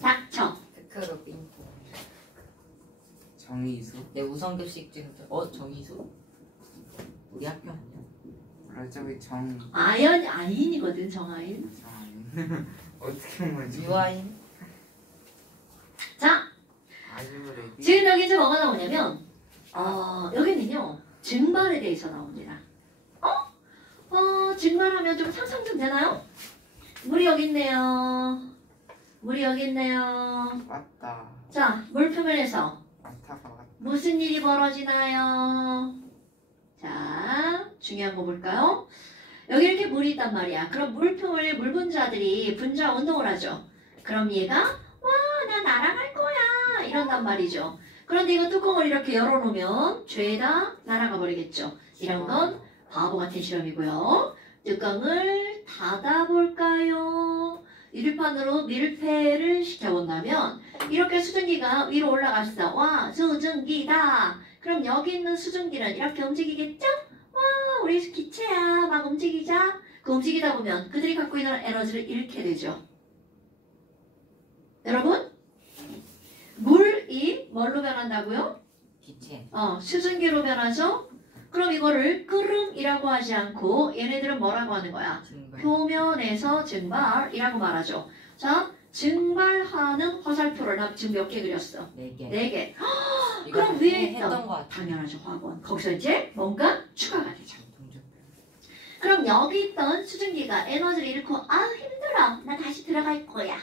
닥쳐. 크크로 빙고. 정의수? 내 우성교식 지금 정의수? 우리 학교 아니야? 그래 저기 아인이거든 정아인. 어떻게 뭐지? 유아인? 자, 아유레기? 지금 여기 이제 뭐가 나오냐면 여기는요 증발에 대해서 나옵니다. 증발하면 좀 상상 좀 되나요? 물이 여기 있네요. 물이 여기 있네요. 맞다. 자, 물 표면에서 맞다가 맞다. 무슨 일이 벌어지나요? 자, 중요한 거 볼까요? 여기 이렇게 물이 있단 말이야. 그럼 물 표면에 물 분자들이 분자 운동을 하죠. 그럼 얘가 와, 나 날아갈 거야 이런단 말이죠. 그런데 이거 뚜껑을 이렇게 열어놓으면 죄다 날아가 버리겠죠. 이런 건 바보 같은 실험이고요. 뚜껑을 닫아볼까요? 유리판으로 밀폐를 시켜본다면 이렇게 수증기가 위로 올라갔어. 와, 수증기다. 그럼 여기 있는 수증기는 이렇게 움직이겠죠? 와, 우리 기체야. 막 움직이자. 그 움직이다 보면 그들이 갖고 있는 에너지를 잃게 되죠. 여러분, 물이 뭘로 변한다고요? 기체. 수증기로 변하죠? 그럼 이거를 끓음이라고 하지 않고 얘네들은 뭐라고 하는 거야? 증발. 표면에서 증발이라고 말하죠. 자, 증발하는 화살표를 나 지금 몇 개 그렸어? 4개. 4개. 이거 그럼 위에 했던 있던 거 같아. 당연하죠, 화학원. 거기서 이제 뭔가 추가가 되죠. 동적. 그럼 여기 있던 수증기가 에너지를 잃고 힘들어. 나 다시 들어갈 거야.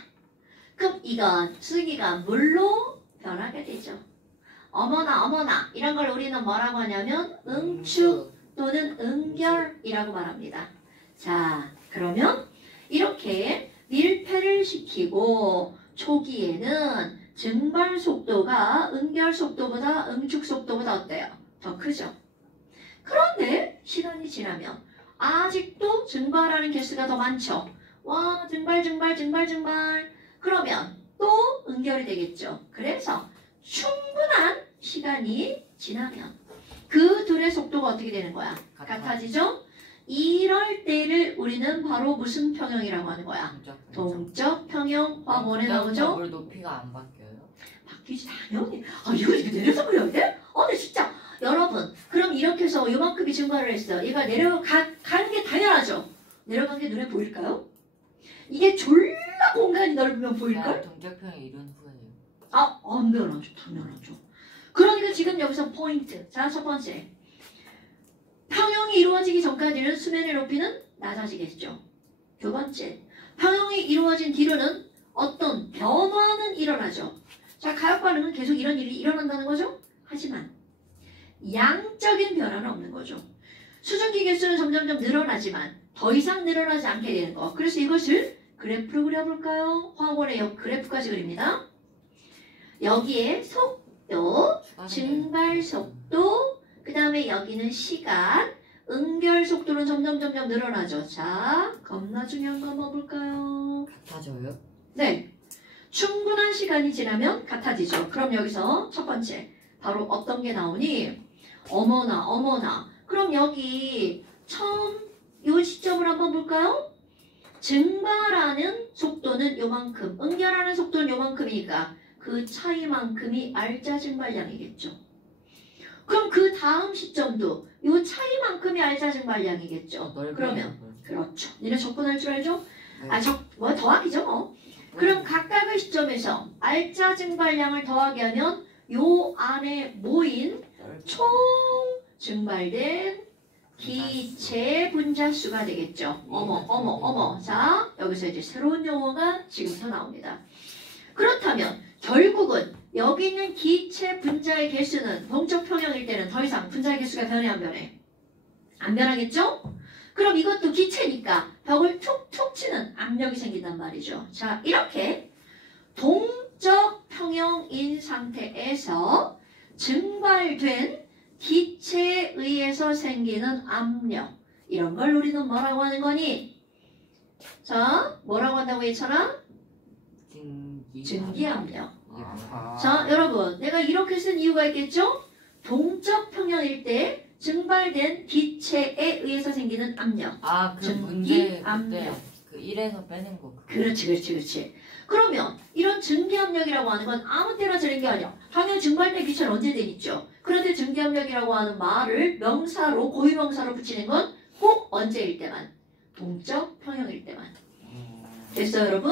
그럼 이건 수증기가 물로 변하게 되죠. 어머나 이런 걸 우리는 뭐라고 하냐면 응축 또는 응결이라고 말합니다. 자, 그러면 이렇게 밀폐를 시키고 초기에는 증발 속도가 응결 속도보다 응축 속도보다 어때요? 더 크죠. 그런데 시간이 지나면 아직도 증발하는 개수가 더 많죠. 와, 증발. 그러면 또 응결이 되겠죠. 그래서 충분한 시간이 지나면 그 둘의 속도가 어떻게 되는 거야? 같아지죠? 이럴 때를 우리는 바로 무슨 평형이라고 하는 거야? 동적 평형 화원에 나오죠? 물 높이가 안 바뀌어요? 바뀌지 당연히. 이거 내려서 그려야 돼? 근데 진짜 여러분, 그럼 이렇게 해서 요만큼이 증발을 했어. 얘가 내려가는 게 당연하죠? 내려간 게 눈에 보일까요? 이게 졸라 공간이 넓으면 보일걸? 동적 평형 이룬 후에요. 당연하죠. 그러니까 지금 여기서 포인트. 자, 첫 번째. 평형이 이루어지기 전까지는 수면의 높이는 낮아지겠죠. 두 번째. 평형이 이루어진 뒤로는 어떤 변화는 일어나죠. 자, 가역 반응은 계속 이런 일이 일어난다는 거죠. 하지만 양적인 변화는 없는 거죠. 수증기 개수는 점점점 늘어나지만 더 이상 늘어나지 않게 되는 거. 그래서 이것을 그래프로 그려볼까요? 화학원의 그래프까지 그립니다. 여기에 속도, 증발 속도, 그 다음에 여기는 시간, 응결 속도는 점점 늘어나죠. 자, 겁나 중요한 거 한번 볼까요? 같아져요? 네. 충분한 시간이 지나면 같아지죠. 그럼 여기서 첫 번째, 바로 어떤 게 나오니? 어머나. 그럼 여기 처음 이 시점을 한번 볼까요? 증발하는 속도는 요만큼, 응결하는 속도는 요만큼이니까 그 차이만큼이 알자 증발량이겠죠. 그럼 그 다음 시점도 요 차이만큼이 알자 증발량이겠죠. 그러면 그렇죠. 니네 접근할 줄 알죠? 네. 더하기죠 뭐. 그럼 각각의 시점에서 알자 증발량을 더하게 하면 요 안에 모인 총 증발된 기체 분자수가 되겠죠. 어머. 자, 여기서 이제 새로운 용어가 지금부터 나옵니다. 그렇다면 결국은 여기 있는 기체 분자의 개수는 동적 평형일 때는 더 이상 분자의 개수가 변해 안 변해? 안 변하겠죠? 그럼 이것도 기체니까 벽을 툭툭 치는 압력이 생긴단 말이죠. 자, 이렇게 동적 평형인 상태에서 증발된 기체에 의해서 생기는 압력, 이런 걸 우리는 뭐라고 하는 거니? 자, 뭐라고 한다고 했잖아? 증기압력. 자, 여러분, 내가 이렇게 쓴 이유가 있겠죠? 동적 평형일 때 증발된 기체에 의해서 생기는 압력. 그 문제 압력. 그 1에서 빼는 거. 그렇지. 그러면 이런 증기압력이라고 하는 건 아무 때나 되는 게 아니야. 당연히 증발된 기체는 언제든 있죠. 그런데 증기압력이라고 하는 말을 명사로 고유명사로 붙이는 건 꼭 언제일 때만. 동적 평형일 때만. 됐어요 여러분?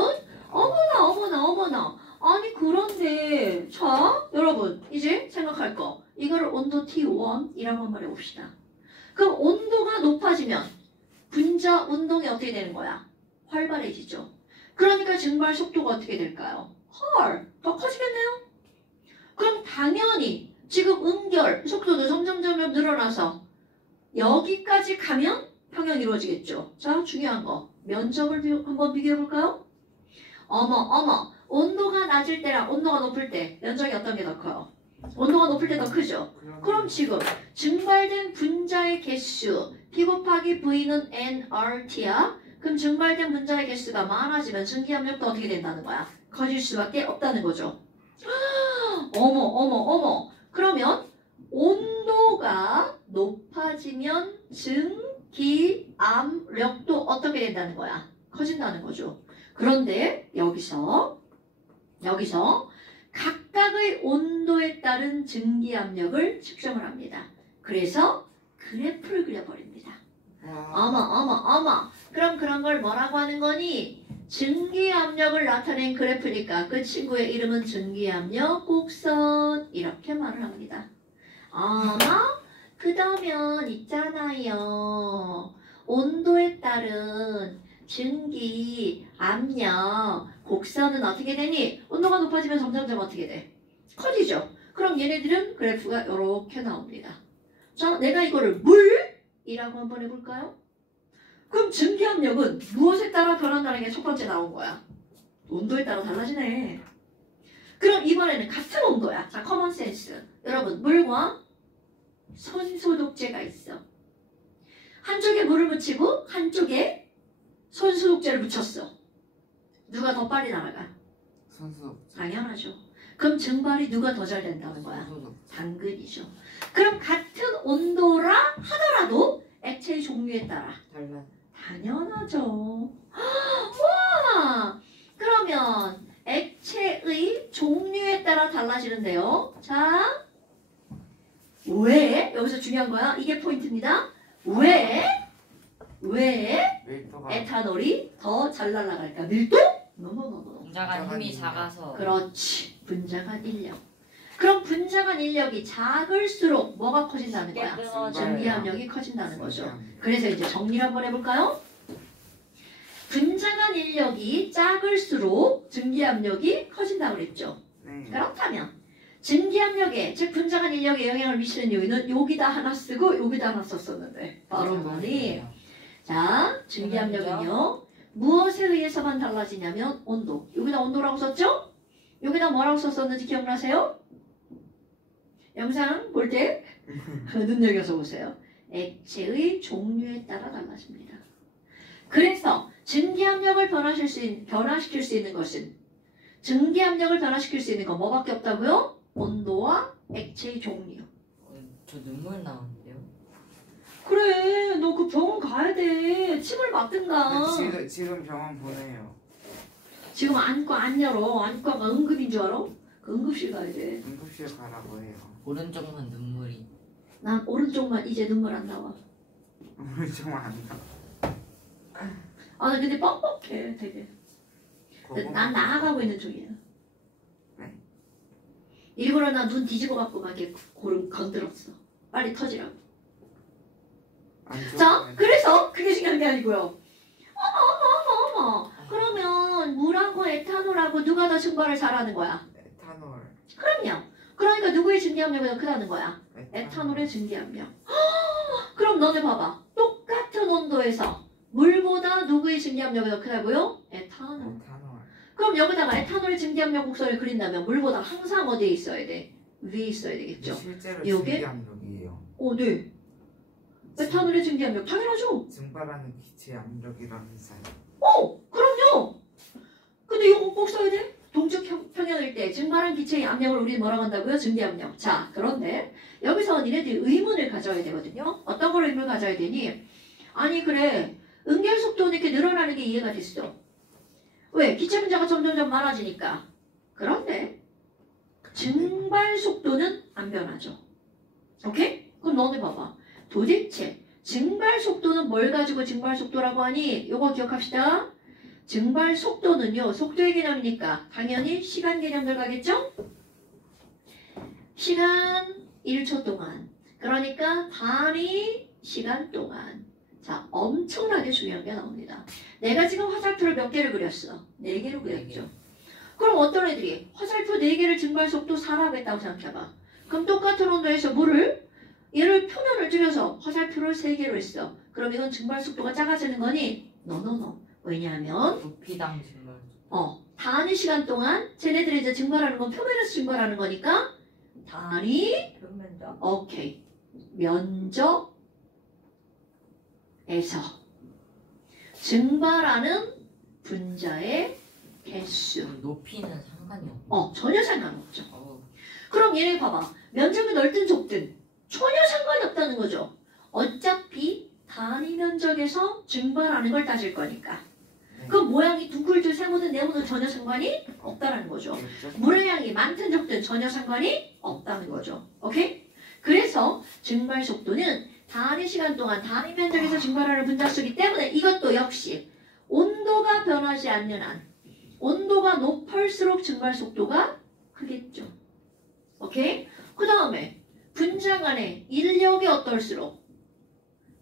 어머나 어머나 어머나. 아니 그런데 자 여러분 이제 생각할 거. 이거를 온도 T1이라고 한번 해봅시다. 그럼 온도가 높아지면 분자 운동이 어떻게 되는 거야? 활발해지죠. 그러니까 증발 속도가 어떻게 될까요? 헐, 더 커지겠네요? 그럼 당연히 지금 응결 속도도 점점 늘어나서 여기까지 가면 평형이 이루어지겠죠. 자, 중요한 거. 면적을 한번 비교해볼까요? 어머. 온도가 낮을 때랑 온도가 높을 때 면적이 어떤 게 더 커요? 온도가 높을 때 더 크죠. 그럼 지금 증발된 분자의 개수 P 곱하기 V는 nRT야. 그럼 증발된 분자의 개수가 많아지면 증기압력도 어떻게 된다는 거야? 커질 수밖에 없다는 거죠. 어머. 그러면 온도가 높아지면 증기압력도 어떻게 된다는 거야? 커진다는 거죠. 그런데 여기서 각각의 온도에 따른 증기압력을 측정을 합니다. 그래서 그래프를 그려버립니다. 어머. 그럼 그런 걸 뭐라고 하는 거니? 증기압력을 나타낸 그래프니까 그 친구의 이름은 증기압력 곡선 이렇게 말을 합니다. 그러면 있잖아요. 온도에 따른 증기압력 곡선은 어떻게 되니? 온도가 높아지면 점점점 어떻게 돼? 커지죠. 그럼 얘네들은 그래프가 이렇게 나옵니다. 자, 내가 이거를 물이라고 한번 해볼까요? 그럼 증기압력은 무엇에 따라 변한다는 게 첫 번째 나온 거야. 온도에 따라 달라지네. 그럼 이번에는 같은 온도야. 자, 커먼 센스. 여러분, 물과 손소독제가 있어. 한쪽에 물을 묻히고 한쪽에 손소독제를 묻혔어. 누가 더 빨리 나아가? 손소독제. 당연하죠. 그럼 증발이 누가 더 잘 된다는 거야? 손소독제. 당근이죠. 그럼 같은 온도라 하더라도 액체의 종류에 따라 달라. 당연하죠. 와! 그러면 액체의 종류에 따라 달라지는데요. 자, 왜? 여기서 중요한 거야. 이게 포인트입니다. 왜 밀도가 에탄올이 더 잘 날아갈까? 밀도? 노노노노. 분자간 힘이 작아서. 그렇지. 분자간 인력. 그럼 분자간 인력이 작을수록 뭐가 커진다는 거야? 증기압력이 커진다는 거죠. 그래서 이제 정리를 한번 해볼까요? 분자간 인력이 작을수록 증기압력이 커진다고 그랬죠. 네. 그렇다면 증기압력에 즉 분자간 인력에 영향을 미치는 요인은 여기다 하나 쓰고 여기다 하나 썼었는데 바로 뭐니? 자, 증기압력은요 무엇에 의해서만 달라지냐면 온도. 여기다 온도라고 썼죠? 여기다 뭐라고 썼었는지 기억나세요? 영상 볼 때 눈여겨서 보세요. 액체의 종류에 따라 달라집니다. 그래서 증기압력을 변화시킬 수 있는 것은 증기압력을 변화시킬 수 있는 건 뭐밖에 없다고요? 온도와 액체의 종류. 저 눈물 나는데요. 그래, 너 그 병원 가야 돼. 침을 맞든가. 지금 병원 보내요. 지금 안과 안 열어. 안과가 응급인 줄 알아? 그 응급실 가야 돼. 응급실 가라고 해요. 오른쪽만 눈물이. 난 오른쪽만 이제 눈물 안 나와. 오른쪽만 안 나. 아, 나 근데 뻑뻑해, 되게. 난 나아가고 있는 중이야. 네? 일부러 나 눈 뒤집어 갖고 막 이렇게 고름 건드렸어. 빨리 터지라고. 자, 그래서 그게 중요한 게 아니고요. 어머. 그러면 물하고 에탄올하고 누가 더 증발을 잘하는 거야? 에탄올. 그럼요. 그러니까 누구의 증기압력이 더 크다는 거야? 에탄올의 증기압력. 그럼 너네 봐봐. 똑같은 온도에서 물보다 누구의 증기압력이 더 크다고요? 에탄올. 에탄올. 그럼 여기다가 에탄올의 증기압력 곡선을 그린다면 물보다 항상 어디에 있어야 돼? 위에 있어야 되겠죠. 실제로 요게? 증기압력이에요. 네. 에탄올의 증기압력 당연하죠. 증발하는 기체 압력이라면서요. 그럼요. 근데 이거 꼭 써야 돼. 동적 평형일 때 증발한 기체의 압력을 우리 뭐라고 한다고요? 증기압력. 자, 그런데 여기서 니네들이 의문을 가져야 되거든요. 어떤 걸 의문을 가져야 되니? 아니 그래. 응결 속도는 이렇게 늘어나는 게 이해가 됐어. 왜? 기체 분자가 점점점 많아지니까 그런데 증발 속도는 안 변하죠. 오케이? 그럼 너네 봐봐. 도대체 증발 속도는 뭘 가지고 증발 속도라고 하니? 요거 기억합시다. 증발 속도는요. 속도의 개념이니까 당연히 시간 개념 들어가겠죠? 시간 1초 동안. 그러니까 단위 시간 동안. 자, 엄청나게 중요한 게 나옵니다. 내가 지금 화살표를 몇 개를 그렸어? 4개를 그렸죠. 그럼 어떤 애들이 화살표 4개를 증발 속도 4라고 했다고 생각해봐. 그럼 똑같은 온도에서 물을 얘를 표면을 줄여서 화살표를 3개로 했어. 그럼 이건 증발 속도가 작아지는 거니? 노노노. 왜냐하면 높이당 증발. 단위 시간 동안 쟤네들이 이제 증발하는 건 표면에서 증발하는 거니까 단위 표면적. 오케이. 면적에서 증발하는 분자의 개수. 높이는 상관이 없어. 전혀 상관없죠. 그럼 얘네 봐봐. 면적이 넓든 좁든 전혀 상관이 없다는 거죠. 어차피 단위 면적에서 증발하는 걸 따질 거니까. 그 모양이 두글든 세모든 네모든 전혀 상관이 없다는 거죠. 물의 양이 많든 적든 전혀 상관이 없다는 거죠. 오케이? 그래서 증발 속도는 단위 시간 동안 단위 면적에서 증발하는 분자 수이기 때문에 이것도 역시 온도가 변하지 않는 한 온도가 높을수록 증발 속도가 크겠죠. 오케이? 그 다음에 분자 간의 인력이 어떨수록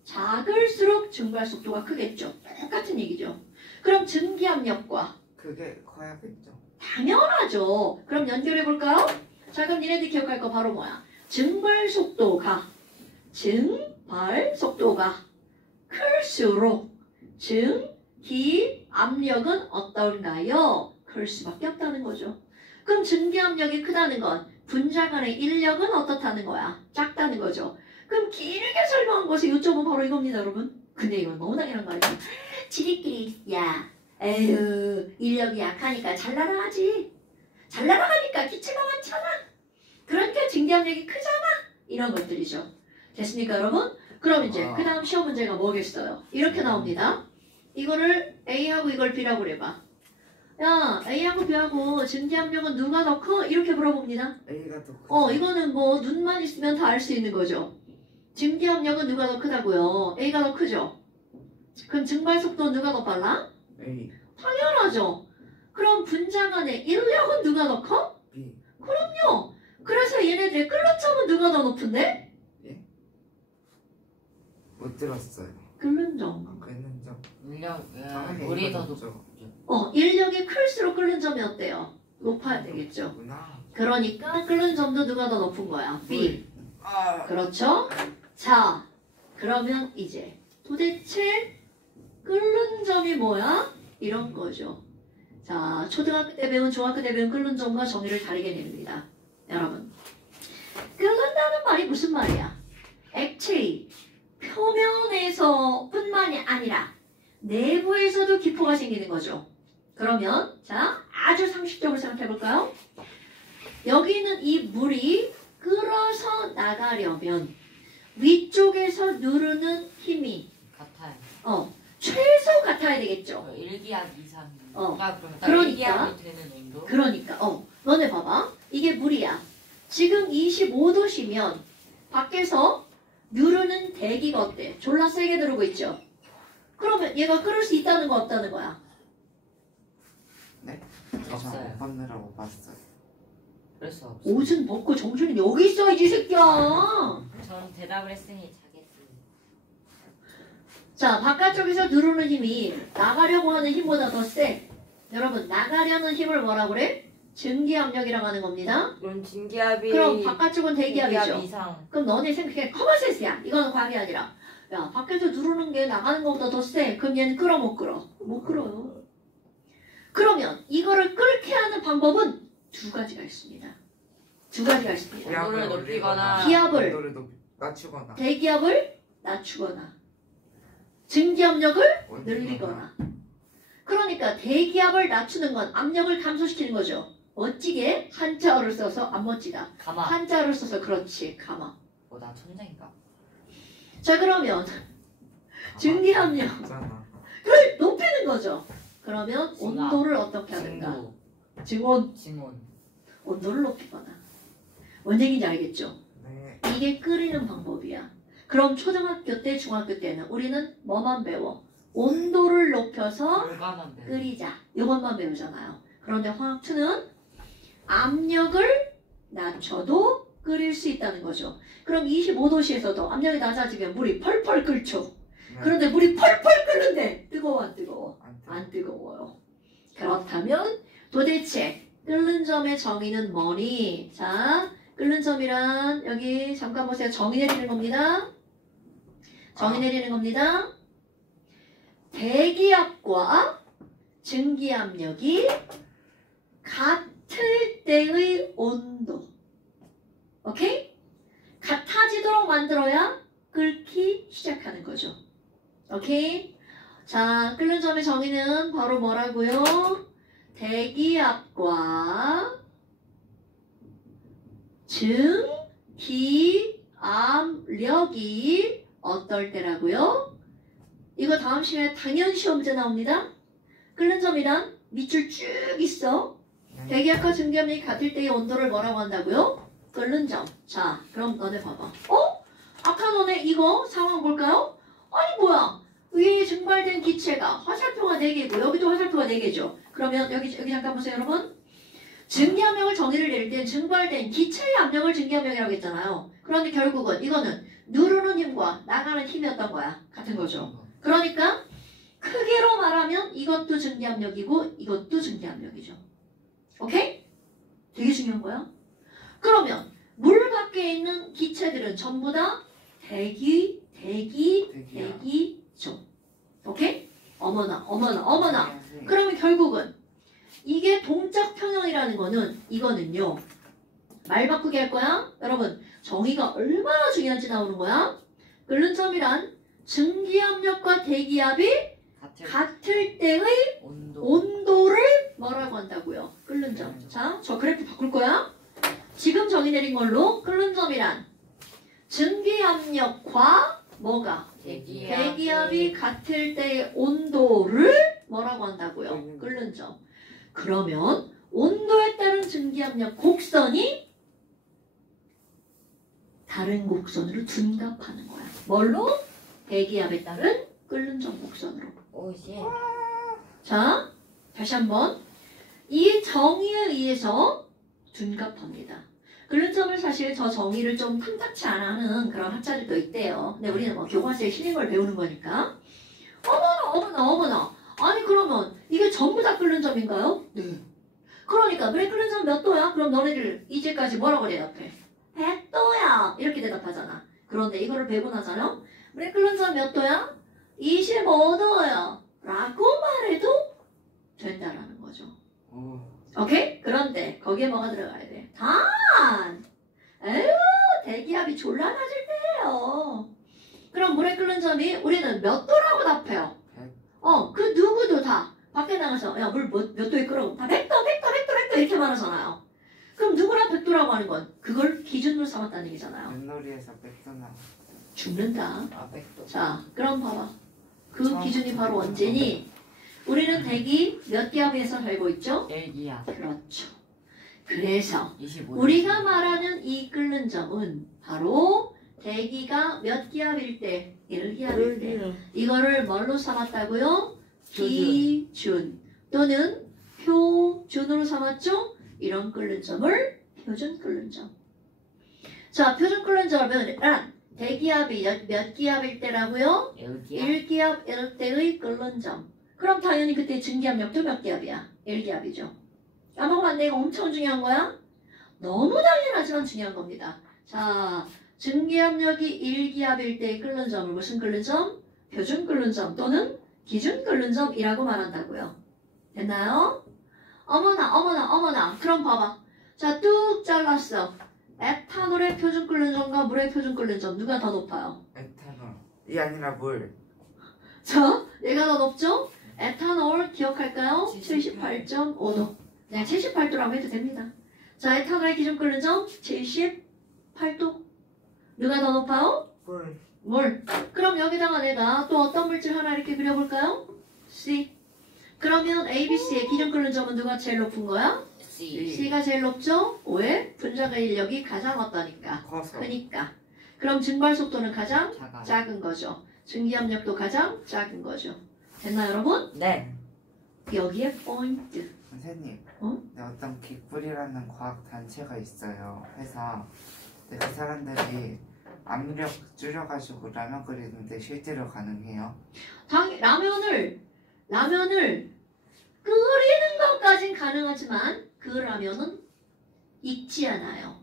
작을수록 증발 속도가 크겠죠. 똑같은 얘기죠. 그럼 증기압력과 그게 커야겠죠. 당연하죠. 그럼 연결해 볼까요? 자, 그럼 니네들 기억할 거 바로 뭐야? 증발 속도가 클수록 증기압력은 어떤가요? 클 수밖에 없다는 거죠. 그럼 증기압력이 크다는 건 분자 간의 인력은 어떻다는 거야? 작다는 거죠. 그럼 길게 설명한 것이 요점은 바로 이겁니다, 여러분. 근데 이건 너무 당연한 말이지. 지리끼리 에휴 인력이 약하니까 잘 날아가지. 잘 날아가니까 기체가 많잖아. 그러니까 증기압력이 크잖아. 이런 것들이죠. 됐습니까, 여러분? 그럼 이제 그 다음 시험 문제가 뭐겠어요? 이렇게 나옵니다. 이거를 A하고 이걸 B라고 그래봐. 야, A하고 B하고 증기압력은 누가 더 커? 이렇게 물어봅니다. A가 더 크죠. 이거는 뭐 눈만 있으면 다 알 수 있는 거죠. 증기압력은 누가 더 크다고요? A가 더 크죠? 그럼 증발 속도는 누가 더 빨라? A, 당연하죠. 그럼 분자 간의 인력은 누가 더 커? B. 그럼요. 그래서 얘네들의 끓는 점은 누가 더 높은데? 못 들었어요. 끓는 점. 그는 좀 인력, 당연히 물이 A가 더 높죠. 높죠. 인력이 클수록 끓는 점이 어때요? 높아야 되겠죠. 구나. 그러니까 끓는 점도 누가 더 높은 거야? B. 그렇죠? 자, 그러면 이제 도대체 끓는 점이 뭐야? 이런 거죠. 자, 초등학교 때 배운 중학교 때 배운 끓는 점과 정의를 다르게 냅니다. 여러분, 끓는다는 말이 무슨 말이야? 액체의 표면에서 뿐만이 아니라 내부에서도 기포가 생기는 거죠. 그러면 자, 아주 상식적으로 생각해 볼까요? 여기 있는 이 물이 끓어서 나가려면 위쪽에서 누르는 힘이 같아요. 최소 같아야 되겠죠. 1기압 이상. 그러니까. 1기압이 되는 온도. 그러니까 너네 봐봐. 이게 물이야. 지금 25도시면 밖에서 누르는 대기가 어때? 졸라 세게 누르고 있죠. 그러면 얘가 끓을 수 있다는 거 없다는 거야? 없어요. 못 봤느라고 봤어요. 그래서 없어요. 옷은 벗고 정신은 여기 있어야지, 이 새끼야. 저는 대답을 했으니 자겠습니다. 자, 바깥쪽에서 누르는 힘이 나가려고 하는 힘보다 더 세. 여러분, 나가려는 힘을 뭐라 그래? 증기압력이라고 하는 겁니다. 그럼 증기압이 그럼 바깥쪽은 대기압이죠. 대기압 이상. 그럼 너네 생각해. 커먼센스야. 이거는 과학이 아니라. 야, 밖에서 누르는 게 나가는 것보다 더 세. 그럼 얘는 끓어 못 끓어? 못 끓어요. 그러면 이거를 끓게 하는 방법은 두 가지가 있습니다. 두 가지가 있습니다. 온도를 높이거나 기압을 온도를 낮추거나 대기압을 낮추거나 증기압력을 늘리거나. 그러니까 대기압을 낮추는 건 압력을 감소시키는 거죠. 멋지게 한자어를 써서 안 멋지다. 가마. 한자어를 써서 그렇지. 가마. 나 천장인가? 자, 그러면 증기압력을 있잖아. 높이는 거죠. 그러면 진화. 온도를 어떻게 하는가? 증도. 증온. 증온. 온도를 높이거나. 뭔 얘기인지 알겠죠? 네. 이게 끓이는 방법이야. 그럼 초등학교 때, 중학교 때는 우리는 뭐만 배워? 온도를 높여서 결과만 배워. 끓이자. 이것만 배우잖아요. 그런데 화학2는 압력을 낮춰도 끓일 수 있다는 거죠. 그럼 25도씨에서도 압력이 낮아지면 물이 펄펄 끓죠. 네. 그런데 물이 펄펄 끓는데 뜨거워 안 뜨거워? 안 돼. 안 뜨거워요. 그렇다면 도대체 끓는 점의 정의는 뭐니? 자, 끓는 점이란 여기 잠깐 보세요. 정의 내리는 겁니다. 정의 내리는 겁니다. 대기압과 증기압력이 같을 때의 온도. 오케이? 같아지도록 만들어야 끓기 시작하는 거죠. 오케이? 자, 끓는 점의 정의는 바로 뭐라고요? 대기압과 증기압력이 어떨 때라고요? 이거 다음 시간에 당연 시험 문제 나옵니다. 끓는 점이란 밑줄 쭉 있어. 네. 대기압과 증기압력이 같을 때의 온도를 뭐라고 한다고요? 끓는 점. 자, 그럼 너네 봐봐. 아까 너네 이거 상황 볼까요? 아니 뭐야? 위에 증발된 기체가 화살표가 4개고 여기도 화살표가 4개죠. 그러면 여기 잠깐 보세요, 여러분. 증기압력을 정의를 내릴 땐 증발된 기체의 압력을 증기압력이라고 했잖아요. 그런데 결국은 이거는 누르는 힘과 나가는 힘이 어떤 거야? 같은 거죠. 그러니까 크게로 말하면 이것도 증기압력이고 이것도 증기압력이죠. 오케이? 되게 중요한 거야. 그러면 물 밖에 있는 기체들은 전부 다 대기죠. 오케이? 어머나. 네. 그러면 결국은 이게 동작 평형이라는 거는 이거는요. 말 바꾸게 할 거야. 여러분 정의가 얼마나 중요한지 나오는 거야. 끓는 점이란 증기압력과 대기압이 같을 때의 온도를 뭐라고 한다고요? 끓는 점. 자, 저 그래프 바꿀 거야. 지금 정의 내린 걸로 끓는 점이란 증기압력과 뭐가? 대기압이 같을 때의 온도를 뭐라고 한다고요? 끓는 점. 그러면 온도에 따른 증기압력 곡선이 다른 곡선으로 둔갑하는 거야. 뭘로? 대기압에 따른 끓는 점 곡선으로. 오씨. 자, 다시 한번. 이 정의에 의해서 둔갑합니다. 끓는 점을 사실 저 정의를 좀 탐탁치 않아 하는 그런 학자들도 있대요. 근데 우리는 뭐 교과서에 실린 걸 배우는 거니까. 어머나. 아니 그러면 이게 전부 다 끓는 점인가요? 네. 그러니까 물에 끓는 점 몇 도야? 그럼 너네들 이제까지 뭐라고 대답해? 100도야. 이렇게 대답하잖아. 그런데 이거를 배분하잖아요. 물에 끓는 점 몇 도야? 25도요. 라고 말해도 된다라는 거죠. 오. 오케이? 그런데 거기에 뭐가 들어가야 돼? 단! 에휴, 대기압이 졸라 낮을 때예요. 그럼 물에 끓는 점이 우리는 몇 도라고 답해요? 100. 그 누구도 다 밖에 나가서 야, 물 몇 도에 끓어? 다 100도 이렇게 말하잖아요. 그럼 누구랑 100도라고 하는 건 그걸 기준으로 삼았다는 얘기잖아요. 뱃놀이에서 뺐구나. 죽는다. 100도. 자, 그럼 봐봐. 그 기준이 바로 언제니? 우리는 대기 몇 기압에서 살고 있죠? 1기압. 그렇죠. 그래서 25. 우리가 말하는 이 끓는 점은 바로 대기가 몇 기압일 때? 1기압일 때. 이거를 뭘로 삼았다고요? 기준 또는 표준으로 삼았죠? 이런 끓는 점을 표준 끓는 점. 자, 표준 끓는 점은 대기압이 몇 기압일 때라고요? 1기압. 1기압일 때의 끓는 점. 그럼 당연히 그때 증기압력도 몇 기압이야? 1기압이죠. 까먹으면 안 돼. 이거 엄청 중요한 거야. 너무 당연하지만 중요한 겁니다. 자, 증기압력이 1기압일 때의 끓는 점을 무슨 끓는 점? 표준 끓는 점 또는 기준 끓는 점이라고 말한다고요. 됐나요? 어머나. 그럼 봐봐. 자, 뚝 잘랐어. 에탄올의 표준 끓는 점과 물의 표준 끓는 점 누가 더 높아요? 에탄올. 이 아니라 물. 자, 얘가 더 높죠? 에탄올 기억할까요? 78. 78.5도. 그냥 78도라고 해도 됩니다. 자, 에탄올의 기준 끓는 점 78도. 누가 더 높아요? 물. 물. 그럼 여기다가 내가 또 어떤 물질 하나 이렇게 그려볼까요? C. 그러면 ABC의 기준 끓는 점은 누가 제일 높은 거야? C. C가 제일 높죠? 왜? 분자가 인력이 가장 어떠니까? 커서. 크니까. 그럼 증발 속도는 가장 작아. 작은 거죠. 증기압력도 가장 작은 거죠. 됐나요, 여러분? 네. 여기에 포인트. 선생님. 어? 네, 어떤 빅불이라는 과학 단체가 있어요. 회사. 근데 그 사람들이 압력 줄여가지고 라면 끓이는데 실제로 가능해요? 라면을 끓이는 것까진 가능하지만 그 라면은 익지 않아요.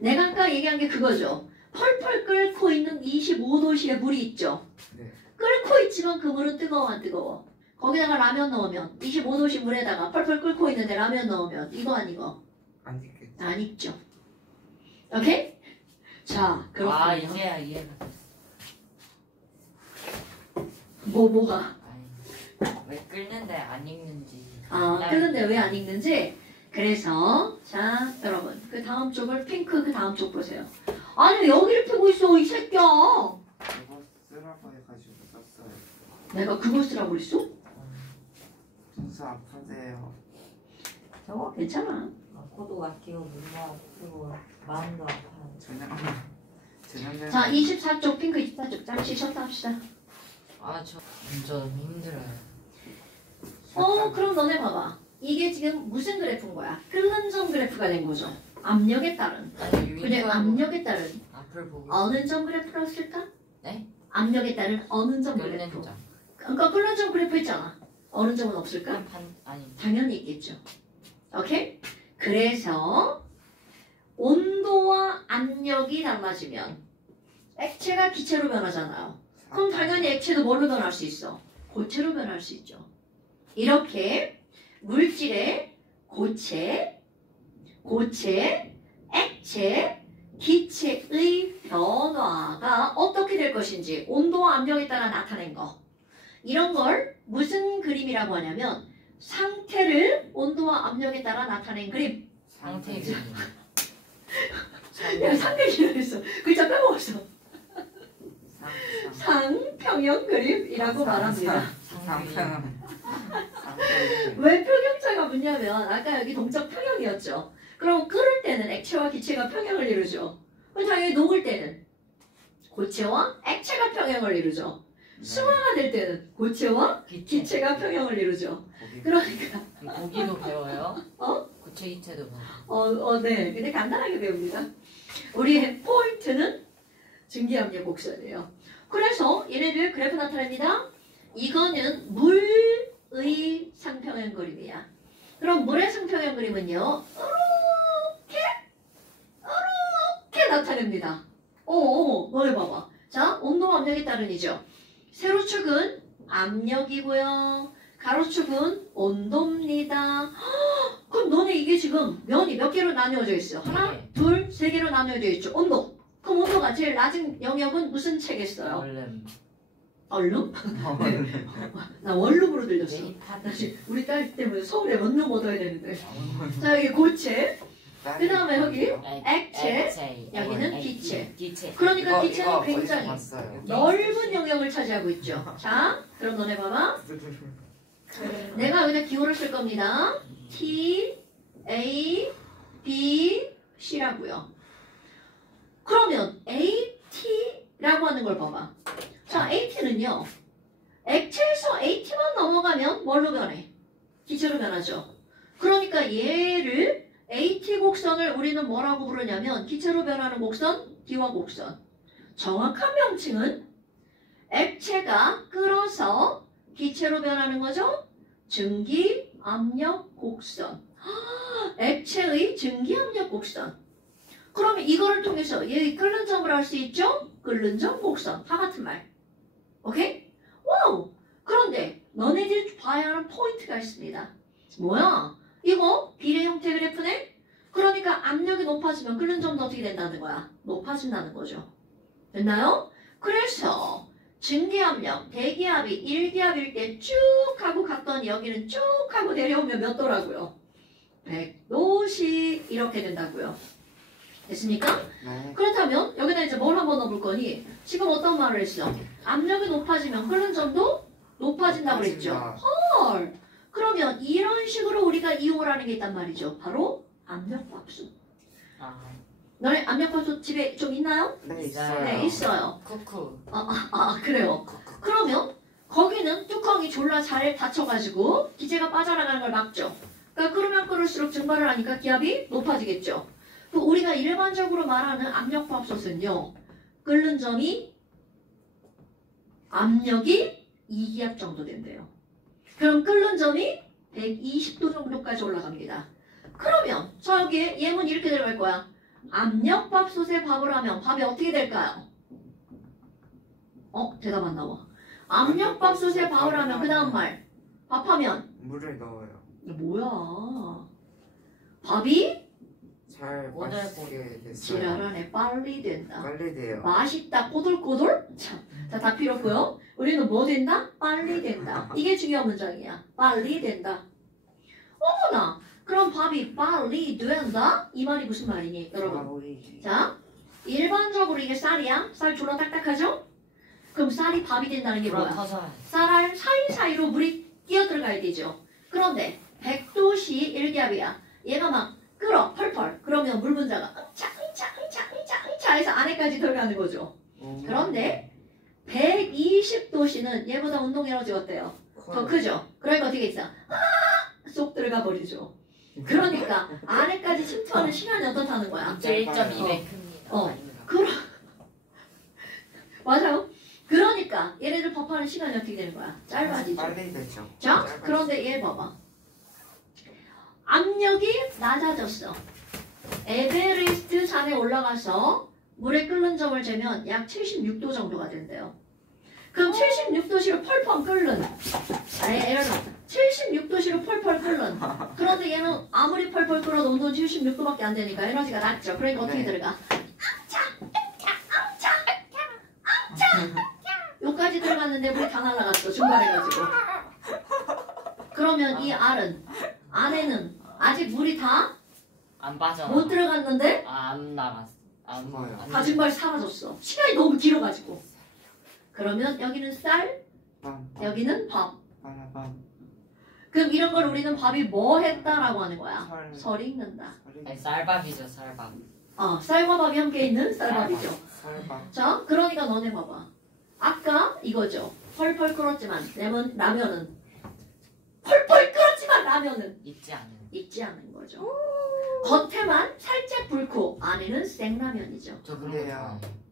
내가 아까 얘기한 게 그거죠. 펄펄 끓고 있는 25도씨의 물이 있죠. 네. 끓고 있지만 그 물은 뜨거워 안 뜨거워? 거기다가 라면 넣으면 25도씨 물에다가 펄펄 끓고 있는데 라면 넣으면 이거 안 익어? 안 있겠죠. 안 익죠. 오케이? 자, 그렇군요. 아 이제야 이해가 됐어. 뭐가? 아니, 왜 끓는데 안 익는지. 끓는데 왜 안 익는지. 그래서 자 여러분 그 다음 쪽을 핑크 그 다음 쪽 보세요. 아니 여기를 펴고 있어 이 새끼야. 이거 쓰라고 해가지고 썼어요. 내가 그걸 쓰라고 그랬어? 순수 아프대요. 저거 괜찮아. 코도 아끼고 몸도 아프고 마음도 아파요. 저녁에 자 24쪽 핑크 24쪽 잠시 쉬었다 합시다. 아저 너무 힘들어요. 그럼 너네 봐봐. 이게 지금 무슨 그래프인 거야? 끓는 점 그래프가 된 거죠. 압력에 따른. 아니 근데 유인하고 압력에 따른 앞을 보고 어느 점 그래프라고 쓸까? 네? 압력에 따른 어느 점 그래프. 끓는 점. 그러니까 끓는 점 그래프 있잖아. 어느 점은 없을까? 그럼 아니 당연히 있겠죠. 오케이? 그래서 온도와 압력이 달라지면 액체가 기체로 변하잖아요. 그럼 당연히 액체도 뭘로 변할 수 있어? 고체로 변할 수 있죠. 이렇게 물질의 고체, 액체, 기체의 변화가 어떻게 될 것인지 온도와 압력에 따라 나타낸 거. 이런 걸 무슨 그림이라고 하냐면 상태를 온도와 압력에 따라 나타낸 그림. 상태 야, 상태기로 했어. 글자 빼먹었어. 상평형 그림이라고 말합니다. 상평. 왜 평형자가 묻냐면 아까 여기 동적 평형이었죠. 그럼 끓을 때는 액체와 기체가 평형을 이루죠. 그럼 당연히 녹을 때는 고체와 액체가 평형을 이루죠. 수화가 될 때는 고체와 기체가 평형을 이루죠. 그러니까 고기도 배워요? 어? 고체 기체도 배워요. 네. 근데 간단하게 배웁니다. 우리의 포인트는 증기압력 곡선이에요. 그래서 얘네들 그래프 나타냅니다. 이거는 물의 상평형 그림이야. 그럼 물의 상평형 그림은요. 이렇게 나타냅니다. 너네 봐봐. 자, 온도와 압력에 따른이죠. 세로축은 압력이고요. 가로축은 온도입니다. 그럼 너네 이게 지금 면이 몇 개로 나뉘어져 있어요? 하나, 네. 둘, 세 개로 나뉘어져 있죠. 온도. 그럼 온도가 제일 낮은 영역은 무슨 책에 써요? 얼른 얼룸? 나 원룸으로 들렸어. 메이파드 다시 우리 딸 때문에 서울에 원룸 얻어야 되는데. 자, 여기 고체. 그 다음에 여기 액체, 여기는 기체. 그러니까 기체는 굉장히 넓은 영역을 차지하고 있죠. 자, 그럼 너네 봐봐. 내가 여기다 기호를 쓸 겁니다. T, A, B, C라고요. 그러면 AT라고 하는 걸 봐봐. 자, AT는요. 액체에서 AT만 넘어가면 뭘로 변해? 기체로 변하죠. 그러니까 얘를 AT 곡선을 우리는 뭐라고 부르냐면 기체로 변하는 곡선, 기화 곡선. 정확한 명칭은 액체가 끓어서 기체로 변하는 거죠. 증기압력 곡선. 액체의 증기압력 곡선. 그러면 이거를 통해서 얘의 끓는 점을 알 수 있죠? 끓는 점 곡선. 다 같은 말. 오케이? 와우! 그런데 너네들이 봐야 하는 포인트가 있습니다. 뭐야? 이거 비례 형태 그래프네? 그러니까 압력이 높아지면 끓는 점도 어떻게 된다는 거야? 높아진다는 거죠. 됐나요? 그래서 증기압력, 대기압이 1기압일 때 쭉 하고 갔더니 여기는 쭉 하고 내려오면 몇 도라고요? 100도씩 이렇게 된다고요. 됐습니까? 네. 그렇다면 여기다 이제 뭘 한번 넣어볼 거니? 지금 어떤 말을 했어? 압력이 높아지면 끓는 점도 높아진다고 그랬죠. 헐! 그러면 이런 식으로 우리가 이용을 하는 게 있단 말이죠. 바로 압력밥솥. 아, 너네 압력밥솥 집에 좀 있나요? 네, 있어요. 있어요. 네, 있어요. 쿠쿠. 그래요. 그러면 거기는 뚜껑이 졸라 잘 닫혀가지고 기체가 빠져나가는 걸 막죠. 그러니까 끓으면 끓을수록 증발을 하니까 기압이 높아지겠죠. 또 우리가 일반적으로 말하는 압력밥솥은요. 끓는 점이 압력이 2기압 정도 된대요. 그럼 끓는 점이 120도 정도까지 올라갑니다. 그러면 저 여기에 예문 이렇게 들어갈 거야. 압력밥솥에 밥을 하면 밥이 어떻게 될까요? 대답 안 나와. 압력밥솥에 밥을 하면 그 다음 말 밥하면 물을 넣어요. 뭐야? 밥이 잘 오늘 맛있게 됐어요. 지랄하네. 빨리 된다. 빨리 돼요. 맛있다. 꼬들꼬들. 자, 다 필요 없고요. 우리는 뭐 된다? 빨리 된다. 이게 중요한 문장이야. 빨리 된다. 어머나. 그럼 밥이 빨리 된다? 이 말이 무슨 말이니, 여러분? 바위. 자, 일반적으로 이게 쌀이야. 쌀 졸라 딱딱하죠? 그럼 쌀이 밥이 된다는 게 불어 뭐야? 터져야 돼. 쌀알 사이사이로 물이 끼어들어가야 되죠. 그런데 100도씨 1기압이야. 얘가 막 끓어 펄펄. 그러면 물 분자가 응차 해서 안에까지 들어가는 거죠. 그런데 120도씨는 얘보다 운동 에너지가 어때요? 더 크죠? 그러니까 어떻게 있어? 쏙 들어가 버리죠. 그러니까 안에까지 침투하는 시간이 어떻다는 거야? 1.2배 큽니다. 맞아요. 그러니까 얘네들 밥하는 시간이 어떻게 되는 거야? 짧아지죠. 빨리 되죠. 자, 짧아지죠. 그런데 얘 봐봐. 압력이 낮아졌어. 에베레스트 산에 올라가서 물에 끓는 점을 재면 약 76도 정도가 된대요. 그럼 76도씨로 펄펄 끓는 76도씨로 펄펄 끓는 그런데 얘는 아무리 펄펄 끓어도 온도는 76도밖에 안 되니까 에너지가 낮죠. 그러니까 어떻게 네. 들어가? 여기까지 들어갔는데 물이 다 날라갔어. 중간해가지고. 그러면 이 알은 안에는 아직 물이 다 못 안 빠져. 들어갔는데 안 나갔어. 안 죽어요. 안 다 증발 사라졌어. 시간이 너무 길어가지고. 그러면 여기는 쌀, 여기는 밥. 빰빰빰. 그럼 이런 걸 우리는 밥이 뭐 했다라고 하는 거야? 설. 설이 익는다. 아니, 쌀밥이죠, 쌀밥. 쌀과 밥이 함께 있는 쌀밥이죠. 설밥. 자, 그러니까 너네 봐봐. 아까 이거죠. 펄펄 끓었지만 라면은 펄펄 끓었지만 라면은 있지 않은. 익지 않은 거죠. 겉에만 살짝 불고 안에는 생라면이죠. 저 그런 그래요. 거 좋아해요.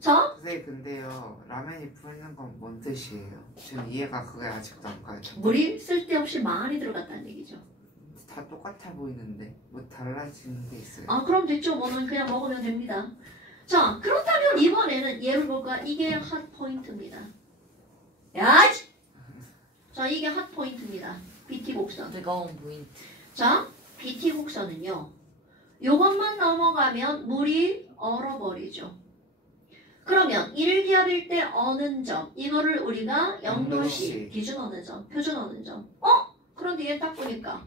자, 선생님 근데요 라면이 불는 건 뭔 뜻이에요? 전 이해가 그게 아직도 안 가요. 물이 쓸데없이 많이 들어갔다는 얘기죠. 다 똑같아 보이는데 뭐 달라지는 게 있어요? 그럼 됐죠. 뭐는 그냥 먹으면 됩니다. 자, 그렇다면 이번에는 얘를 볼까? 이게 핫 포인트입니다. 야! 자, 이게 핫 포인트입니다. BT 곡선. 뜨거운 포인트. 자, BT 곡선은요. 요것만 넘어가면 물이 얼어버리죠. 그러면 1기압일 때 어는 점, 이거를 우리가 0도씨, 영도씨. 기준 어는 점, 표준 어는 점. 그런데 얘 딱 보니까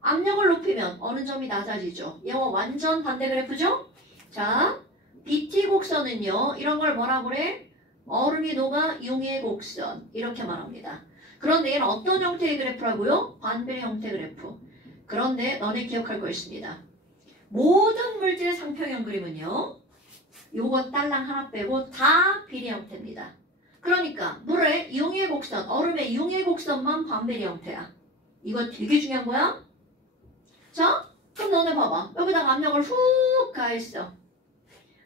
압력을 높이면 어는 점이 낮아지죠. 얘와 완전 반대 그래프죠? 자, BT 곡선은요. 이런 걸 뭐라고 그래? 얼음이 녹아 융의 곡선. 이렇게 말합니다. 그런데 얘는 어떤 형태의 그래프라고요? 반비례 형태 그래프. 그런데 너네 기억할 거 있습니다. 모든 물질의 상평형 그림은요. 요거 딸랑 하나 빼고 다 비례 형태입니다. 그러니까 물의 융의 곡선, 얼음의 융의 곡선만 반비례 형태야. 이거 되게 중요한 거야. 자, 그럼 너네 봐봐. 여기다가 압력을 훅 가했어.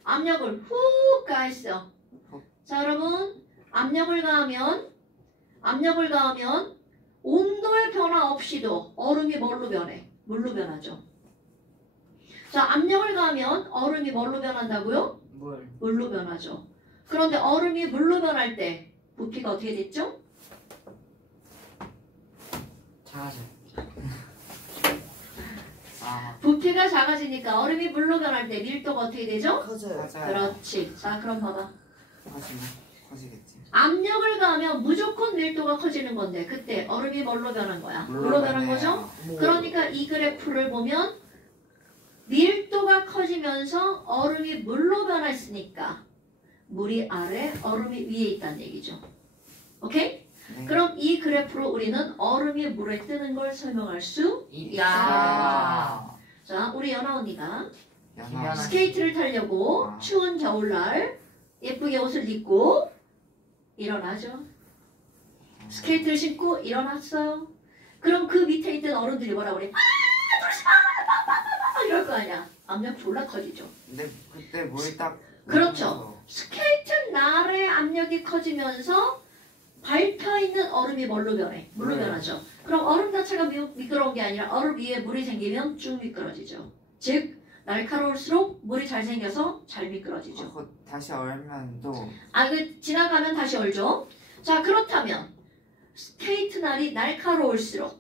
압력을 훅 가했어. 자, 여러분 압력을 가하면 온도의 변화 없이도 얼음이 뭘로 변해? 물로 변하죠. 자, 압력을 가하면 얼음이 뭘로 변한다고요? 물. 물로 변하죠. 그런데 얼음이 물로 변할 때 부피가 어떻게 됐죠? 작아져. 부피가 작아지니까 얼음이 물로 변할 때 밀도가 어떻게 되죠? 커져요. 맞아요. 그렇지. 자, 그럼 봐봐. 커지겠지. 압력을 가하면 무조건 밀도가 커지는 건데 그때 얼음이 뭘로 변한 거야? 물로 변한 거죠? 그러니까 이 그래프를 보면 밀도가 커지면서 얼음이 물로 변했으니까 물이 아래, 얼음이 위에 있다는 얘기죠. 오케이? 네. 그럼 이 그래프로 우리는 얼음이 물에 뜨는 걸 설명할 수 야. 자, 우리 연아 언니가 연아. 스케이트를 타려고 아. 추운 겨울날 예쁘게 옷을 입고 일어나죠. 스케이트를 신고 일어났어요. 그럼 그 밑에 있던 어른들이 뭐라 그래? 돌지 마! 이럴 거 아니야. 압력 졸라 커지죠. 근데 그때 물 딱. 그렇죠. 스케이트 날의 압력이 커지면서 밟혀있는 얼음이 뭘로 변해? 물로 네. 변하죠. 그럼 얼음 자체가 미끄러운 게 아니라 얼음 위에 물이 생기면 쭉 미끄러지죠. 즉 날카로울수록 물이 잘 생겨서 잘 미끄러지죠. 그거 다시 얼면 또. 지나가면 다시 얼죠. 자, 그렇다면 스케이트 날이 날카로울수록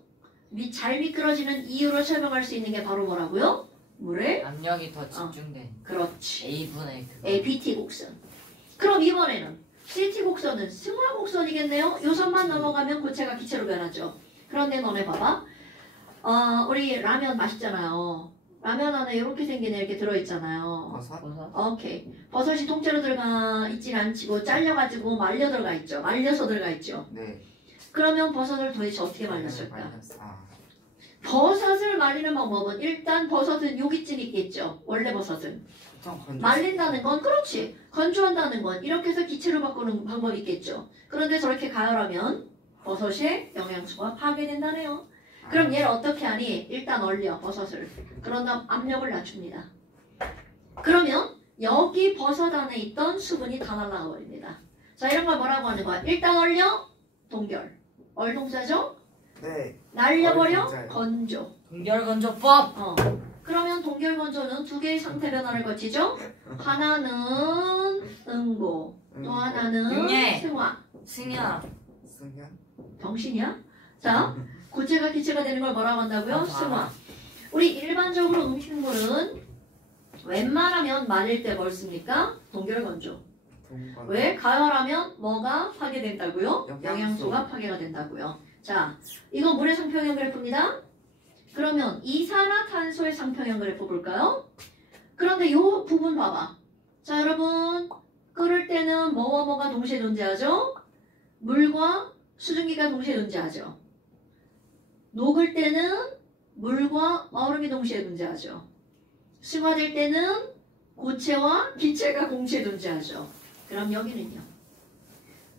잘 미끄러지는 이유를 설명할 수 있는 게 바로 뭐라고요? 물에 압력이 더 집중된 그렇지. A분의 그거. ABT 곡선. 그럼 이번에는 CT 곡선은 승화 곡선이겠네요. 요선만 넘어가면 고체가 기체로 변하죠. 그런데 너네 봐봐. 우리 라면 맛있잖아요. 라면 안에 이렇게 생긴 애 이렇게 들어있잖아요. 버섯? 버섯? 오케이. 버섯이 통째로 들어가 있진 않지고 잘려가지고 말려 들어가 있죠. 말려서 들어가 있죠. 네. 그러면 버섯을 도대체 어떻게 말렸을까? 말렸어. 아. 버섯을 말리는 방법은 일단 버섯은 여기쯤 있겠죠. 원래 버섯은. 보통 건조. 말린다는 건 그렇지. 건조한다는 건 이렇게 해서 기체로 바꾸는 방법이 있겠죠. 그런데 저렇게 가열하면 버섯의 영양소가 파괴된다네요. 그럼 얘를 어떻게 하니? 일단 얼려 버섯을. 그런 다음 압력을 낮춥니다. 그러면 여기 버섯 안에 있던 수분이 다 날아가 버립니다. 자, 이런 걸 뭐라고 하는 거야? 일단 얼려 동결. 얼동사죠? 네. 날려버려 얼동사예요. 건조. 동결건조법. 그러면 동결건조는 두 개의 상태 변화를 거치죠. 하나는 응고, 또 하나는 용해. 승화. 승현. 승현? 병신이야? 자, 고체가 기체가 되는 걸 뭐라고 한다고요? 아, 승화. 우리 일반적으로 음식물은 웬만하면 말릴 때 뭘 씁니까? 동결건조. 동건. 왜? 가열하면 뭐가 파괴된다고요? 영양소. 영양소가 파괴가 된다고요. 자, 이거 물의 상평형 그래프입니다. 그러면 이산화탄소의 상평형 그래프 볼까요? 그런데 이 부분 봐봐. 자, 여러분 끓을 때는 뭐와 뭐가 동시에 존재하죠? 물과 수증기가 동시에 존재하죠. 녹을 때는 물과 얼음이 동시에 존재하죠. 승화될 때는 고체와 기체가 동시에 존재하죠. 그럼 여기는요.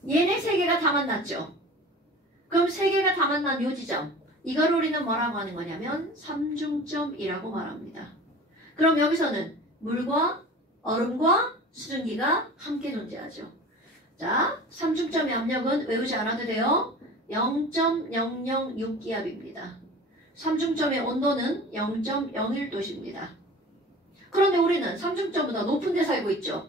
얘네 세 개가 다 만났죠. 그럼 세 개가 다 만난 요 지점. 이걸 우리는 뭐라고 하는 거냐면 삼중점이라고 말합니다. 그럼 여기서는 물과 얼음과 수증기가 함께 존재하죠. 자, 삼중점의 압력은 외우지 않아도 돼요. 0.006기압입니다. 삼중점의 온도는 0.01도씨입니다. 그런데 우리는 삼중점보다 높은 데 살고 있죠.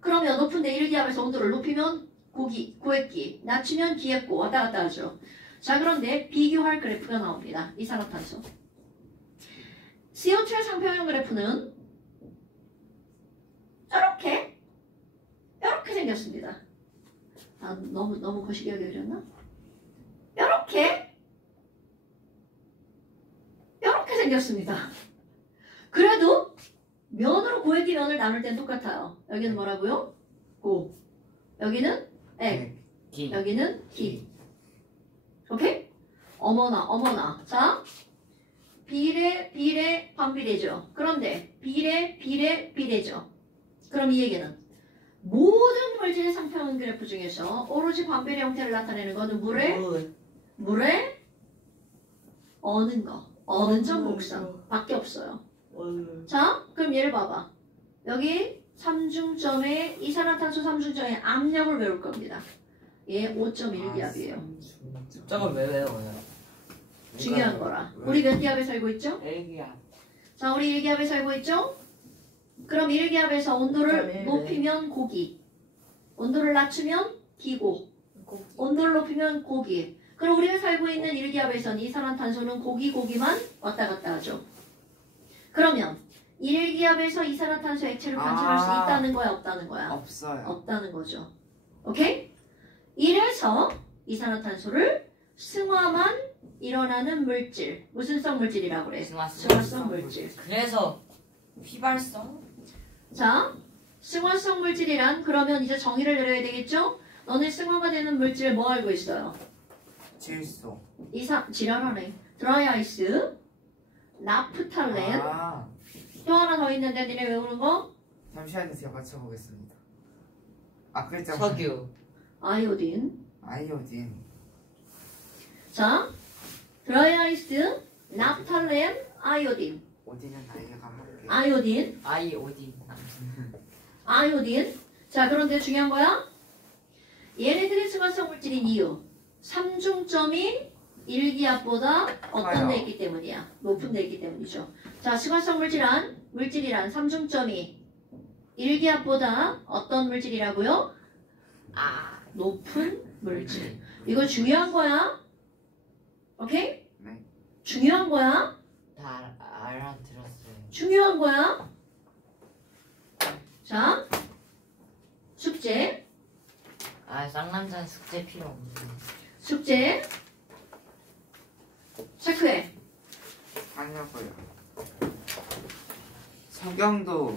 그러면 높은 데 1기압에서 온도를 높이면 고액기, 낮추면 기액고 왔다 갔다 하죠. 자, 그런데 비교할 그래프가 나옵니다. 이산화탄소. CO2의 상평형 그래프는 이렇게 생겼습니다. 너무 거시기하게 그렸나? 이렇게 생겼습니다. 그래도 면으로 고액기 면을 나눌 땐 똑같아요. 여기는 뭐라고요? 고. 여기는 액. 기. 여기는 기. 오케이? 어머나. 자, 비례, 반비례죠. 그런데 비례죠. 그럼 이 얘기는 모든 물질의 상평형 그래프 중에서 오로지 반비례 형태를 나타내는 거는 물에 어는 거, 어는 점 곡선 밖에 없어요. 자, 그럼 얘를 봐봐. 여기 삼중점에 이산화탄소 삼중점의 압력을 외울 겁니다. 얘 5.1기압이에요. 저걸 왜 외워요? 중요한 거라. 우리 몇 기압에 살고 있죠? 1기압. 자, 우리 1기압에 살고 있죠? 그럼 1기압에서 온도를 네. 높이면 고기, 온도를 낮추면 기고, 온도를 높이면 고기. 그럼 우리가 살고 있는 1기압에서는 이산화탄소는 고기만 왔다 갔다 하죠. 그러면 1기압에서 이산화탄소 액체를 관찰할 수 있다는 거야, 없다는 거야? 없어요. 없다는 거죠. 오케이? 이래서 이산화탄소를 승화만 일어나는 물질, 무슨 성 물질이라고 그래? 승화성 물질. 그래서 휘발성? 자, 승화성 물질이란 그러면 이제 정의를 내려야 되겠죠? 너네 승화가 되는 물질 뭐 알고 있어요? 질소. 지랄하네. 드라이아이스, 나프탈렌. 아, 또 하나 더 있는데 니네 외우는 거? 잠시만요. 제가 맞춰보겠습니다. 아, 글자. 석유. 아이오딘. 아이오딘. 자, 드라이아이스, 나프탈렌, 아이오딘. 오딘은 아이가 할게. 아이오딘. 아이 오딘. 아이오딘. 자, 그런데 중요한 거야. 얘네들이 수관성 물질인 이유. 삼중점이 일기압보다 어떤 커요. 데 있기 때문이야. 높은 데 있기 때문이죠. 자, 수관성 물질이란 삼중점이 일기압보다 어떤 물질이라고요? 아. 높은 물질. 이거 중요한 거야. 오케이? 네. 중요한 거야. 다 알아들었어요. 중요한 거야. 자, 숙제. 아 쌍남자는 숙제 필요 없는데. 숙제. 체크해. 하려고요. 석영도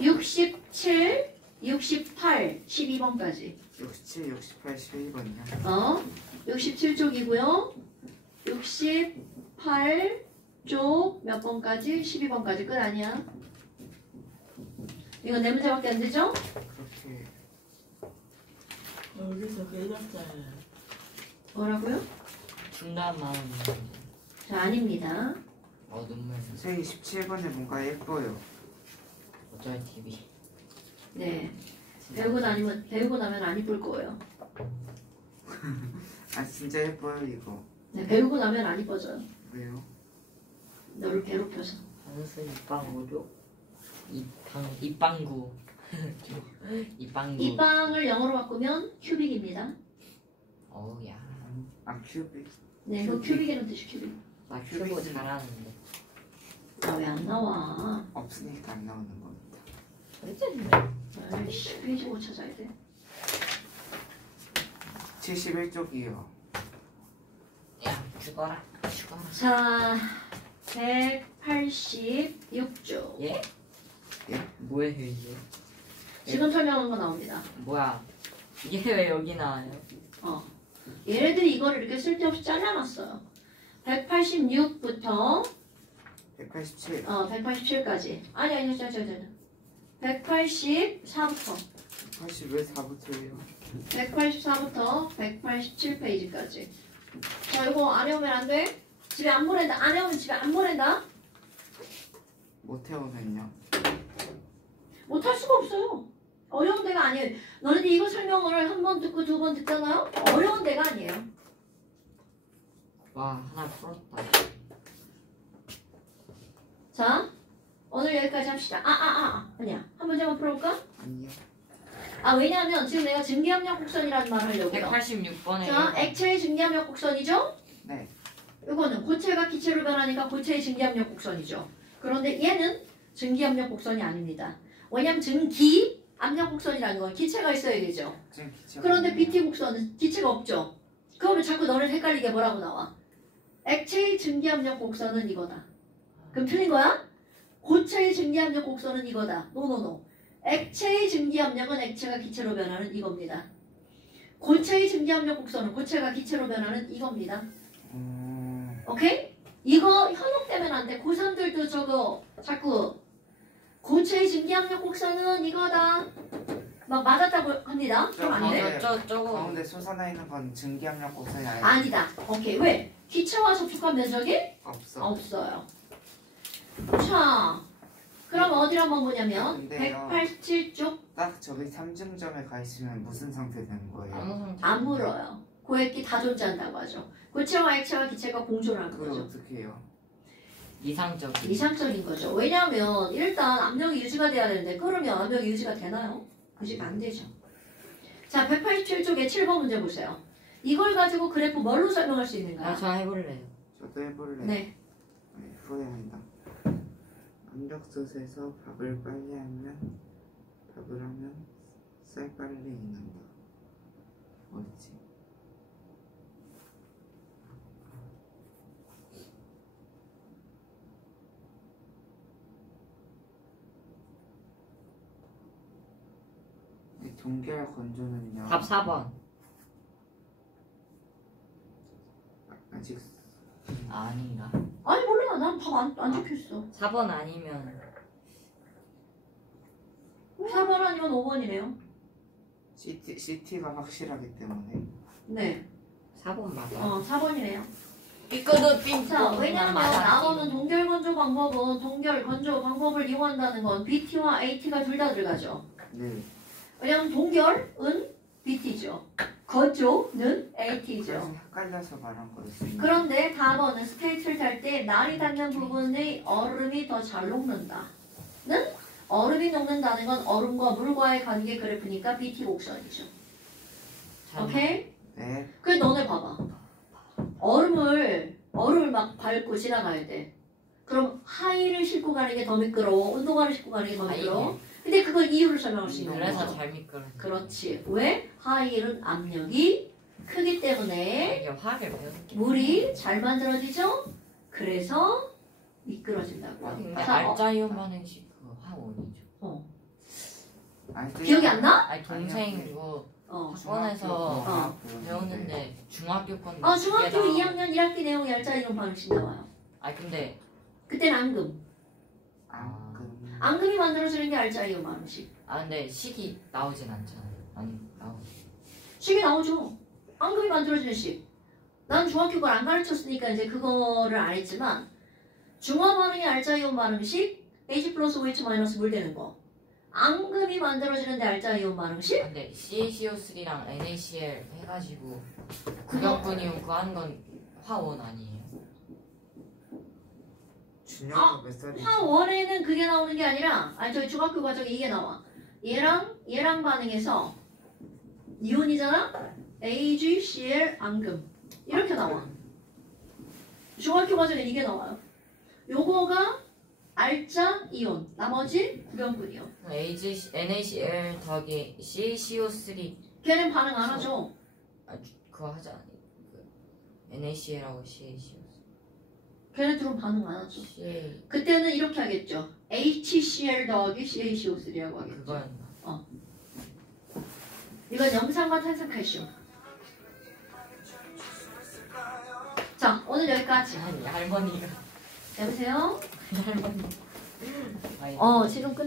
67, 68, 12번까지. 67, 68, 12번이요. 67쪽이고요. 68쪽 몇 번까지? 12번까지 끝 아니야. 이거 네 문제밖에 안 되죠? 그렇게 여기서 깨졌어요. 뭐라고요? 중간 마음. 자, 아닙니다. 눈물. 선생님 17번에 뭔가 예뻐요. 어쩔 TV. 네. 배우고 나면 안 이쁠 거예요. 아, 진짜 예뻐요 이거. 네, 배우고 나면 안 이뻐져요. 왜요? 너를 괴롭혀서. 단수 입방구죠? 입방구. 입방구. 이 빵을 영어로 바꾸면 큐빅입니다. 어우야. 아, 큐빅. 네, 그 큐빅이라는 뜻이 큐빅. 나 큐브 잘하는데. 나 왜 안 나와? 없으니까 안 나오는 겁니다. 어쨌든. 아이씨, 페이지 못 찾아야 돼. 71쪽이요. 야 죽어라. 죽어라. 자, 186쪽. 예? 예? 뭐예요 이게? 지금 설명한 거 나옵니다. 뭐야? 이게 왜 여기 나와요? 얘네들이 이거를 이렇게 쓸데없이 잘라놨어요. 186부터 187. 187까지. 아니. 184부터 80 왜 4부터예요? 184부터 187페이지까지. 자, 이거 안 해오면 안 돼? 집에 안 보낸다. 안 해오면 집에 안 보낸다. 못 해오면요. 못할 수가 없어요. 어려운 데가 아니에요. 너네들 이거 설명을 한 번 듣고 두 번 듣잖아요? 어려운 데가 아니에요. 와 하나 풀었다. 자, 오늘 여기까지 합시다. 아니야. 한 문제만 풀어볼까? 아니요. 왜냐하면 지금 내가 증기압력 곡선이라는 말을 하려고요. 186번에. 자, 액체의 증기압력 곡선이죠? 네. 이거는 고체가 기체로 변하니까 고체의 증기압력 곡선이죠. 그런데 얘는 증기압력 곡선이 아닙니다. 왜냐면 증기압력 곡선이라는 건 기체가 있어야 되죠. 지금 기체가 그런데 없네요. BT 곡선은 기체가 없죠. 그러면 자꾸 너를 헷갈리게 뭐라고 나와? 액체의 증기압력 곡선은 이거다. 그럼 틀린 거야? 고체의 증기압력 곡선은 이거다. 노노노. 액체의 증기압력은 액체가 기체로 변하는 이겁니다. 고체의 증기압력 곡선은 고체가 기체로 변하는 이겁니다. 오케이? 이거 현혹되면 안 돼. 고3들도 저거 자꾸 고체의 증기압력 곡선은 이거다. 막 맞았다고 합니다. 그럼 안 돼? 저거. 가운데 솟아나 있는 건 증기압력 곡선이 아니에요. 아니다. 오케이. 왜? 기체와 접촉한 면적이 없어. 없어요. 자, 그럼 어디로 한번 보냐면 근데요. 187쪽 딱 저기 삼중점에 가 있으면 무슨 상태 되는 거예요? 아무 상태. 안 물어요. 고액기 다 존재한다고 하죠. 고체와 액체와 기체가 공존하는 그걸 거죠. 어떻게 해요? 이상적. 이상적인 거죠. 왜냐하면 일단 압력이 유지가 돼야 되는데 끓으면 압력이 유지가 되나요? 유지가 안 되죠. 자, 187쪽에 7번 문제 보세요. 이걸 가지고 그래프 뭘로 설명할 수 있는가요? 저 해볼래요. 저도 해볼래요. 네. 네, 후회한다. 압력솥에서 밥을 빨리 하면 쌀 빨리 익는다. 어딨지? 이 동계할 건조는요. 답 4번. 아닌가? 아니 몰라. 난 답안 적혀있어. 4번 아니면 4번 아니면 5번이래요. CT가 확실하기 때문에. 네. 4번 맞아. 4번이래요. 삐끄도 삥. 자, 왜냐면 나오는 동결 건조 방법은 동결 건조 방법을 이용한다는 건 BT와 AT가 둘 다 들어가죠. 네. 왜냐면 동결은 BT죠. 건조는 그래서 AT죠. 헷갈려서 말한 거였습니다. 그런데 4번은 스케이트를 탈 때 날이 닿는 부분의 얼음이 더 잘 녹는다. 는 얼음이 녹는다는 건 얼음과 물과의 관계 그래프니까 BT 곡선이죠. 오케이? 네. 그래 너네 봐봐. 얼음을 막 밟고 지나가야 돼. 그럼 하이를 싣고 가는 게 더 미끄러워. 운동화를 싣고 가는 게 더 미끄러워. 근데 그걸 이유를 설명할 수 있는 그래서 거죠. 잘 미끄러. 그렇지. 왜? 하이힐은 압력이 크기 때문에 이게 화를 배우는 게. 물이 잘 만들어지죠? 그래서 미끄러진다고요. 근데 자, 알짜이온 반응식 그 화원이죠. 기억이 안 나? 아니 동생 그거 어. 학원에서 배우는데 중학교 건데. 중학교 그게 2학년 1학기 내용 얄짤이론 반응식 나와요. 아니 근데 그때는 앙금. 앙금이 만들어지는 게 알짜이온 반응식. 근데 식이 나오진 않잖아요. 아니 나오. 식이 나오죠. 앙금이 만들어지는 식. 난 중학교 걸 안 가르쳤으니까 이제 그거를 안 했지만 중화 반응의 알짜이온 반응식 H 플러스 OH 마이너스 물 되는 거. 앙금이 만들어지는데 알짜이온 반응식? 근데 CaCO3랑 NaCl 해가지고 구경분이온 그거 하는 건 화원 아니에요? 준영이 몇 살이지? 화원에는 그게 나오는 게 아니라 저희 중학교 과정에 이게 나와. 얘랑 반응해서 이온이잖아? AgCl 앙금 이렇게 나와. 중학교 과정에 이게 나와요. 요거가 알짜 이온, 나머지 구경분이온. NaCl 더하기 CaCO3 걔는 반응 안 하죠. 그거 하지 않아요? NaCl하고 CaCO3 걔네들은 반응 안 하죠. CA 그때는 이렇게 하겠죠. HCl 더하기 CaCO3라고 하겠죠. 그거였나? 이건 염산과 탄산칼슘. 자, 오늘 여기까지. 아니 할머니가 여보세요? 할머니 지금 끝.